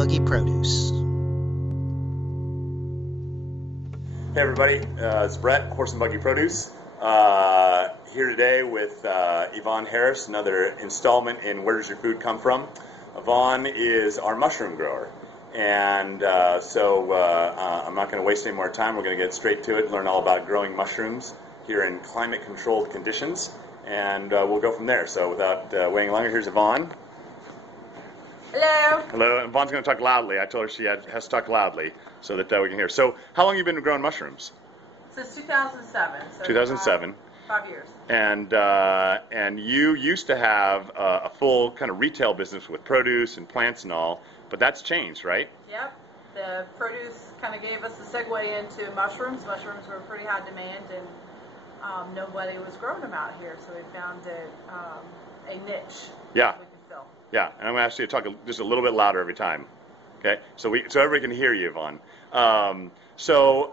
Buggy Produce. Hey everybody, it's Brett, Horse and Buggy Produce, here today with Yvonne Harris, another installment in Where Does Your Food Come From? Yvonne is our mushroom grower, and I'm not going to waste any more time. We're going to get straight to it, learn all about growing mushrooms here in climate-controlled conditions, and we'll go from there. So without waiting longer, here's Yvonne. Hello. Hello. And Yvonne's going to talk loudly. I told her she has to talk loudly so that we can hear. So how long have you been growing mushrooms? Since 2007. So 2007. 5 years. And you used to have a full kind of retail business with produce and plants and all, but that's changed, right? Yep. The produce kind of gave us a segue into mushrooms. Mushrooms were pretty high demand, and nobody was growing them out here, so we found a niche. Yeah. We could fill. Yeah, and I'm going to ask you to talk just a little bit louder every time. Okay, so everybody can hear you, Yvonne. So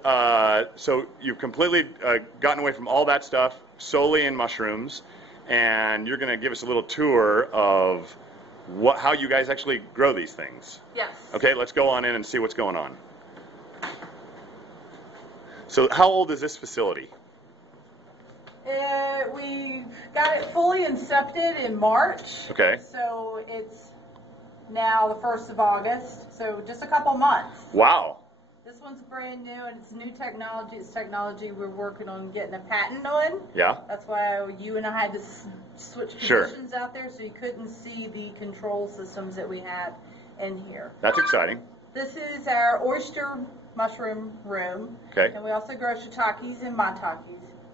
you've completely gotten away from all that stuff, solely in mushrooms, and you're going to give us a little tour of how you guys actually grow these things. Yes. Okay, let's go on in and see what's going on. So how old is this facility? We got it fully incepted in March. Okay. So it's now the 1st of August, so just a couple months. Wow. This one's brand new, and it's new technology. It's technology we're working on getting a patent on. Yeah. That's why you and I had to switch positions out there, so you couldn't see the control systems that we have in here. That's exciting. This is our oyster mushroom room. Okay. And we also grow shiitakes and maitakes,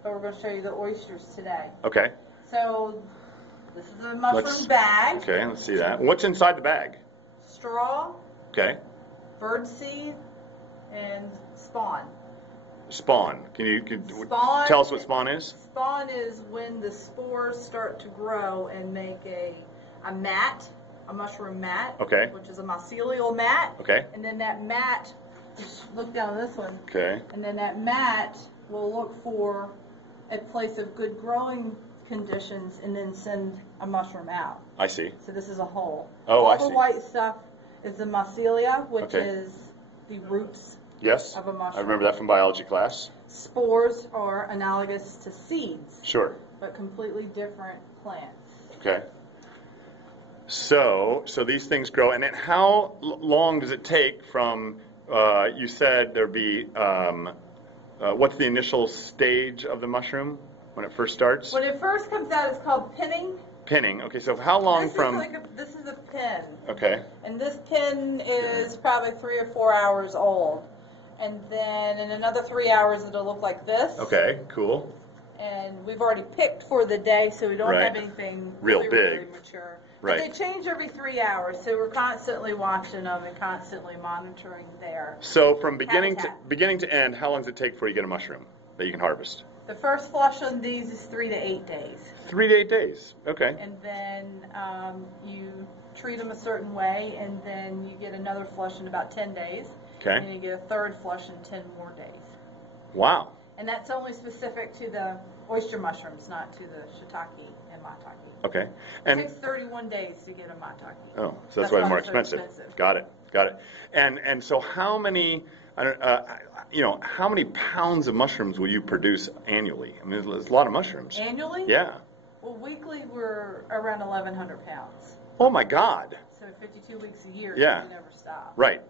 but we're going to show you the oysters today. Okay. So this is a mushroom bag. Okay, let's see that. What's inside the bag? Straw. Okay. Bird seed. And spawn. Spawn. Can you Spawn, tell us what spawn is? Spawn is when the spores start to grow and make a mat, a mushroom mat, okay, which is a mycelial mat. Okay. And then that mat, just look down this one. Okay. And then that mat will look for a place of good growing conditions and then send a mushroom out. I see. So this is a hole. Oh, I see. All the white stuff is the mycelia, which okay. is the roots. Yes, of a mushroom. I remember that from biology class. Spores are analogous to seeds. Sure. But completely different plants. Okay. So these things grow, and then how long does it take from, you said there'd be, what's the initial stage of the mushroom when it first starts? When it first comes out, it's called pinning. Pinning. Okay, so how long This is a pin. Okay. And this pin is probably 3 or 4 hours old. And then in another 3 hours, it'll look like this. Okay, cool. And we've already picked for the day, so we don't have anything really mature. Right. But they change every 3 hours, so we're constantly watching them and constantly monitoring their So from beginning habitat. to end, how long does it take before you get a mushroom that you can harvest? The first flush on these is 3 to 8 days. 3 to 8 days. Okay. And then you treat them a certain way, and then you get another flush in about 10 days. Okay. And then you get a third flush in 10 more days. Wow. And that's only specific to the oyster mushrooms, not to the shiitake and maitake. Okay. And it takes 31 days to get a maitake. Oh, so that's why it's more expensive. Got it. Got it. And so how many, how many pounds of mushrooms will you produce annually? I mean, there's a lot of mushrooms. Annually? Yeah. Well, weekly we're around 1,100 pounds. Oh my God. So 52 weeks a year. Yeah. So we never stop. Right.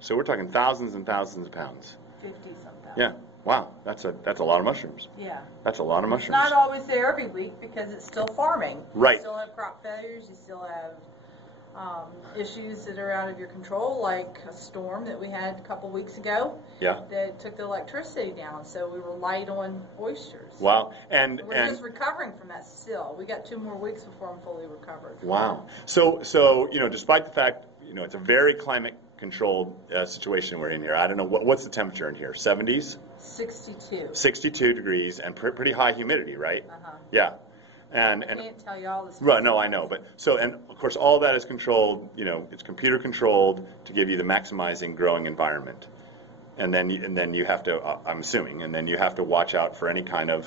So we're talking thousands and thousands of pounds. 50-some pounds. Yeah. Wow. That's a lot of mushrooms. Yeah. That's a lot of mushrooms. It's not always there every week because it's still farming. Right. You still have crop failures. You still have issues that are out of your control, like a storm that we had a couple weeks ago. Yeah. That took the electricity down, so we were light on oysters. Wow. We're just recovering from that still. We got 2 more weeks before I'm fully recovered. Wow. So despite the fact it's a very climate-controlled situation we're in here. I don't know what's the temperature in here. 70s. 62. 62 degrees and pretty high humidity, right? Uh-huh. Yeah. I can't tell you all this. Right, no, I know, but and of course all that is controlled, it's computer controlled to give you the maximizing growing environment. And then you have to I'm assuming, and then you have to watch out for any kind of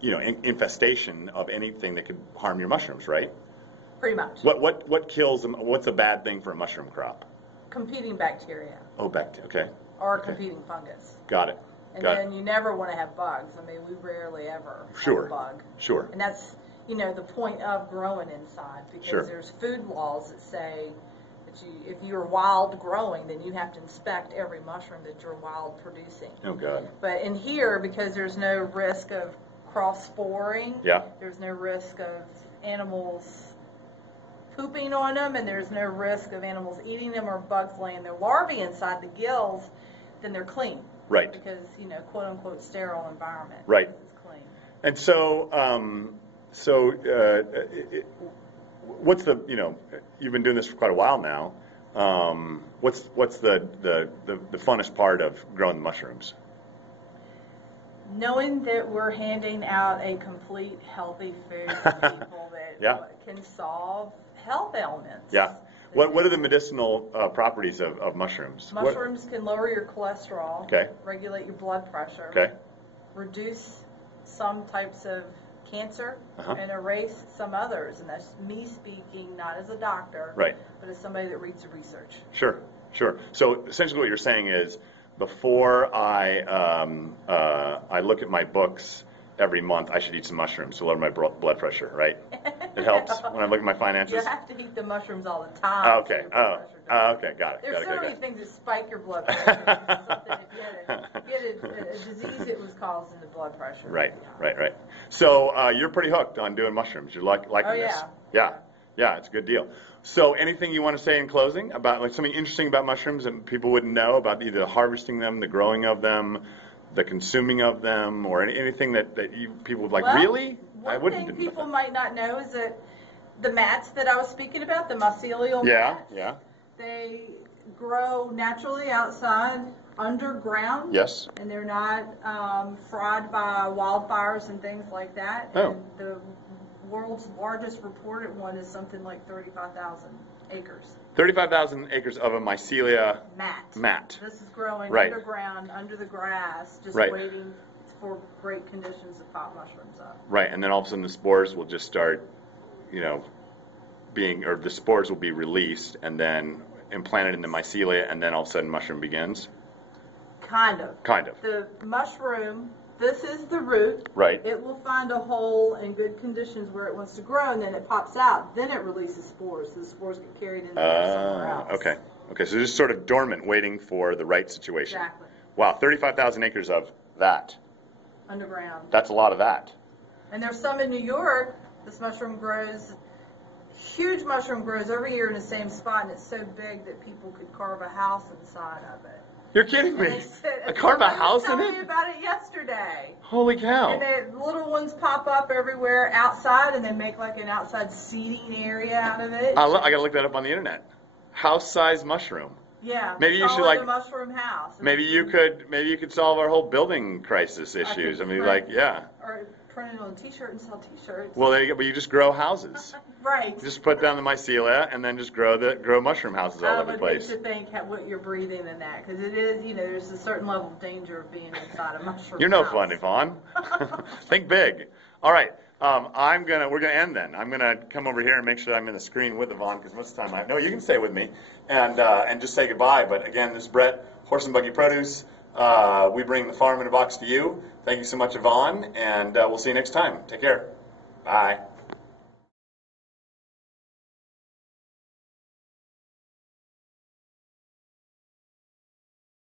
infestation of anything that could harm your mushrooms, right? Pretty much. What kills them? What's a bad thing for a mushroom crop? competing bacteria. Oh, okay. Or competing fungus. Got it. And then you never want to have bugs. I mean, we rarely ever have a bug. Sure. And that's, the point of growing inside, because there's food laws that say that if you're wild growing, then you have to inspect every mushroom that you're wild producing. Oh, God. But in here, because there's no risk of cross-sporing, there's no risk of animals pooping on them, and there's no risk of animals eating them or bugs laying their larvae inside the gills, then they're clean. Right. Because, quote unquote sterile environment. Right. It's clean. And so, what's the, you've been doing this for quite a while now. What's the funnest part of growing the mushrooms? Knowing that we're handing out a complete healthy food to people that can solve health ailments. Yeah. What are the medicinal properties of mushrooms? Mushrooms can lower your cholesterol, regulate your blood pressure, reduce some types of cancer, and erase some others. And that's me speaking, not as a doctor, but as somebody that reads the research. Sure. So essentially what you're saying is, before I look at my books every month, I should eat some mushrooms to lower my blood pressure, right? It helps when I look at my finances. You have to eat the mushrooms all the time. Okay. Okay. Got it. There's so many things that spike your blood pressure. If you had a disease, it was causing the blood pressure. Right. So you're pretty hooked on doing mushrooms. You're liking this. Yeah, it's a good deal. So anything you want to say in closing about something interesting about mushrooms that people wouldn't know about either the harvesting them, the growing of them, the consuming of them, or anything that people would like, really? One thing people might not know is that the mats that I was speaking about, the mycelial mats, they grow naturally outside, underground. Yes. And they're not fried by wildfires and things like that. Oh. And the world's largest reported one is something like 35,000 acres. 35,000 acres of a mycelia mat. This is growing underground, under the grass, just waiting for great conditions to pop mushrooms up. Right, and then all of a sudden the spores will just start, the spores will be released and then implanted in the mycelia, and then all of a sudden mushroom begins? Kind of. The mushroom, this is the root. Right. It will find a hole in good conditions where it wants to grow, and then it pops out. Then it releases spores. So the spores get carried in somewhere else. Okay, so just sort of dormant, waiting for the right situation. Exactly. Wow, 35,000 acres of that. Underground. That's a lot of that. And there's some in New York. This mushroom grows, huge mushroom grows every year in the same spot, and it's so big that people could carve a house inside of it. You're kidding me. Carve a house in it? I told you about it yesterday. Holy cow. And the little ones pop up everywhere outside, and they make like an outside seating area out of it. I got to look that up on the internet. House-size mushroom. Yeah. Maybe you should a mushroom house. Maybe you could solve our whole building crisis issues. Or print it on a T-shirt and sell T-shirts. Well, there you go. But you just grow houses. Right. Just put down the mycelia and then just grow mushroom houses all over the place. I would think what you're breathing in that, because it is, there's a certain level of danger of being inside a mushroom. You're no fun, Yvonne. Think big. All right. We're gonna end then. I'm gonna come over here and make sure I'm in the screen with Yvonne, because most of the time you can stay with me and just say goodbye. But again, this is Brett, Horse and Buggy Produce. We bring the farm in a box to you. Thank you so much, Yvonne, and we'll see you next time. Take care. Bye.